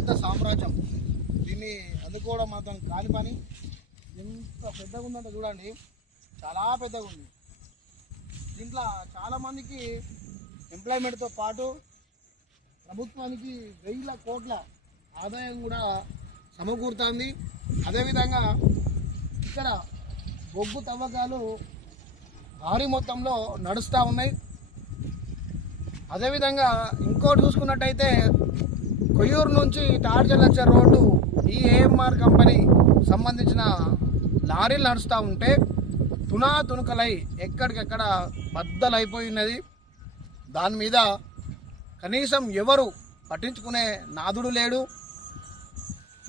అతిపెద్ద సామ్రాజ్యం. దీన్ని అందుకోవడం మాత్రం కాని పని. ఎంత పెద్దగా ఉందంటే చూడండి, చాలా పెద్దగా ఉంది. దీంట్లో చాలామందికి ఎంప్లాయ్మెంట్తో పాటు ప్రభుత్వానికి 1000 కోట్ల ఆదాయం కూడా సమకూరుతుంది. అదేవిధంగా ఇక్కడ బొగ్గు తవ్వకాలు భారీ మొత్తంలో నడుస్తూ ఉన్నాయి. అదేవిధంగా ఇంకోటి చూసుకున్నట్టయితే కొయ్యూరు నుంచి తాడ్చలచ్చ రోడ్డు ఈ ఏఎంఆర్ కంపెనీ సంబంధించిన లారీలు నడుస్తూ ఉంటే తునాతునకలై ఎక్కడికెక్కడ బద్దలైపోయినది. దాని మీద కనీసం ఎవరు పట్టించుకునే నాదుడు లేడు.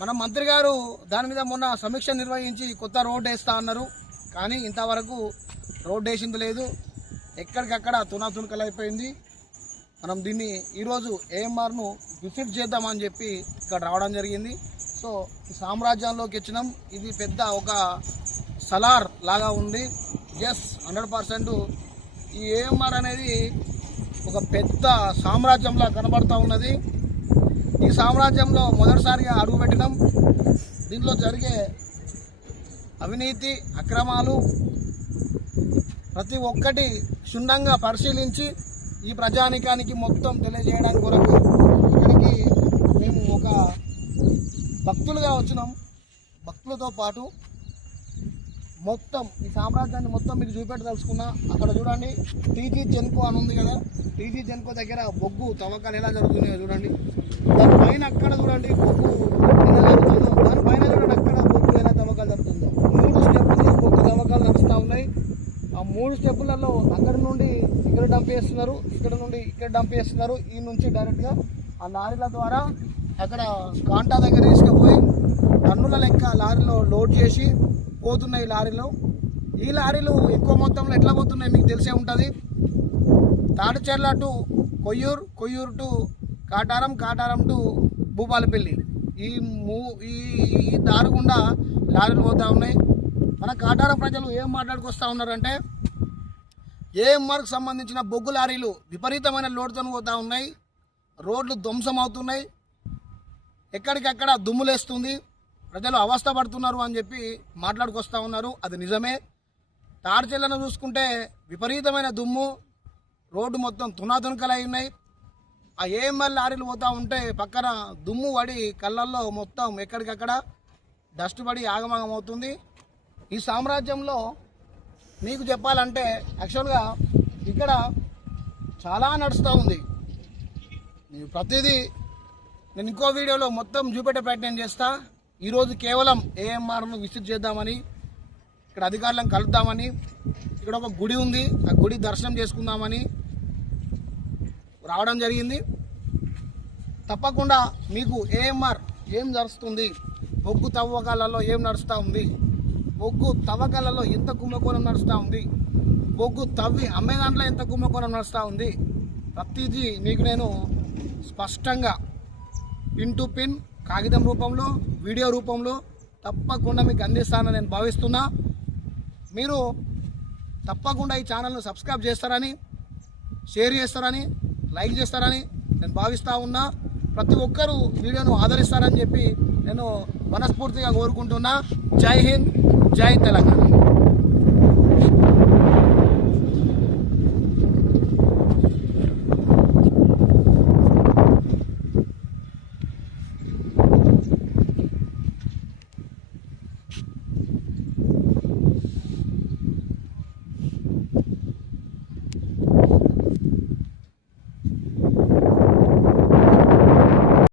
మన మంత్రి గారు దాని మీద మొన్న సమీక్ష నిర్వహించి కొత్త రోడ్డు వేస్తా అన్నారు, కానీ ఇంతవరకు రోడ్డు వేసింది లేదు. ఎక్కడికక్కడ తునాతునకలైపోయింది. మనం దీన్ని ఈరోజు ఏఎంఆర్ను విజిట్ చేద్దామని చెప్పి ఇక్కడ రావడం జరిగింది. సో ఈ సామ్రాజ్యంలోకి వచ్చినాం. ఇది పెద్ద ఒక సలార్ లాగా ఉంది. ఎస్, 100% ఈ ఏఎంఆర్ అనేది ఒక పెద్ద సామ్రాజ్యంలా కనబడుతూ ఉన్నది. ఈ సామ్రాజ్యంలో మొదటిసారిగా అడుగుపెట్టినాం. దీంట్లో జరిగే అవినీతి అక్రమాలు ప్రతి ఒక్కటి క్షుణ్ణంగా పరిశీలించి ఈ ప్రజానికానికి మొత్తం తెలియజేయడానికి కొరకు ఇక్కడికి మేము ఒక భక్తులుగా వచ్చినాం. భక్తులతో పాటు మొత్తం ఈ సామ్రాజ్యాన్ని మొత్తం మీకు చూపెట్టదలుచుకున్నా. అక్కడ చూడండి టీజీ జెన్కో అని ఉంది కదా, టీజీ జెన్కో దగ్గర బొగ్గు తవ్వకాలు ఎలా జరుగుతున్నాయో చూడండి. దానిపైన అక్కడ చూడండి బొగ్గు ఎలా జరుగుతుందో, దానిపైన చూడండి అక్కడ బొగ్గు ఎలా తవ్వకాలు జరుగుతుందో. 3 స్టెప్పుల్లో బొగ్గు తవ్వకాలు నడుస్తూ ఉన్నాయి. ఆ 3 స్టెప్పులలో అక్కడ నుండి ఇక్కడ డంప్ చేస్తున్నారు, ఇక్కడ నుండి ఇక్కడ డంప్ చేస్తున్నారు. ఈ నుంచి డైరెక్ట్గా ఆ లారీల ద్వారా అక్కడ కాంటా దగ్గర తీసుకుపోయి టన్నుల లెక్క లారీలో లోడ్ చేసి పోతున్నాయి. ఈ లారీలు ఎక్కువ మొత్తంలో ఎట్లా పోతున్నాయి మీకు తెలిసే ఉంటుంది. Tadicherla to Koyyuru, Koyyuru to Kataram, Kataram to Bhupalpally, ఈ దారి గుండా లారీలు పోతూ ఉన్నాయి. మన కాటారం ప్రజలు ఏం మాట్లాడుకొస్తూ ఉన్నారంటే ఏఎంఆర్కు సంబంధించిన బొగ్గు లారీలు విపరీతమైన లోడ్తో పోతూ ఉన్నాయి. రోడ్లు ధ్వంసం అవుతున్నాయి, ఎక్కడికక్కడ దుమ్ములేస్తుంది, ప్రజలు అవస్థ పడుతున్నారు అని చెప్పి మాట్లాడుకొస్తూ ఉన్నారు. అది నిజమే. తాడ్చెర్లను చూసుకుంటే విపరీతమైన దుమ్ము, రోడ్డు మొత్తం తునాతునకలై ఉన్నాయి. ఆ ఏఎంఆర్ లారీలు పోతూ ఉంటే పక్కన దుమ్ము పడి కళ్ళల్లో మొత్తం ఎక్కడికక్కడ డస్ట్ పడి ఆగమాగం అవుతుంది. ఈ సామ్రాజ్యంలో మీకు చెప్పాలంటే యాక్చువల్గా ఇక్కడ చాలా నడుస్తూ ఉంది. ప్రతిదీ నేను ఇంకో వీడియోలో మొత్తం చూపెట్టే ప్రయత్నం చేస్తా. ఈరోజు కేవలం ఏఎంఆర్ను విజిట్ చేద్దామని, ఇక్కడ అధికారులను కలుద్దామని, ఇక్కడ ఒక గుడి ఉంది, ఆ గుడి దర్శనం చేసుకుందామని రావడం జరిగింది. తప్పకుండా మీకు ఏఎంఆర్ ఏం నడుస్తుంది, బొగ్గు తవ్వకాలలో ఏం నడుస్తూ ఉంది, బొగ్గు తవ్వకాలలో ఎంత కుంభకోణం నడుస్తూ ఉంది, బొగ్గు తవ్వి అమ్మే దాంట్లో ఎంత కుంభకోణం నడుస్తూ ఉంది, ప్రతిదీ మీకు నేను స్పష్టంగా పిన్ టు పిన్ కాగితం రూపంలో, వీడియో రూపంలో తప్పకుండా మీకు అందిస్తానని నేను భావిస్తున్నా. మీరు తప్పకుండా ఈ ఛానల్ను సబ్స్క్రైబ్ చేస్తారని, షేర్ చేస్తారని, లైక్ చేస్తారని నేను భావిస్తూ ఉన్నా. ప్రతి ఒక్కరూ వీడియోను ఆదరిస్తారని చెప్పి నేను మనస్ఫూర్తిగా కోరుకుంటున్నా. జై హింద్, జై తెలంగాణ.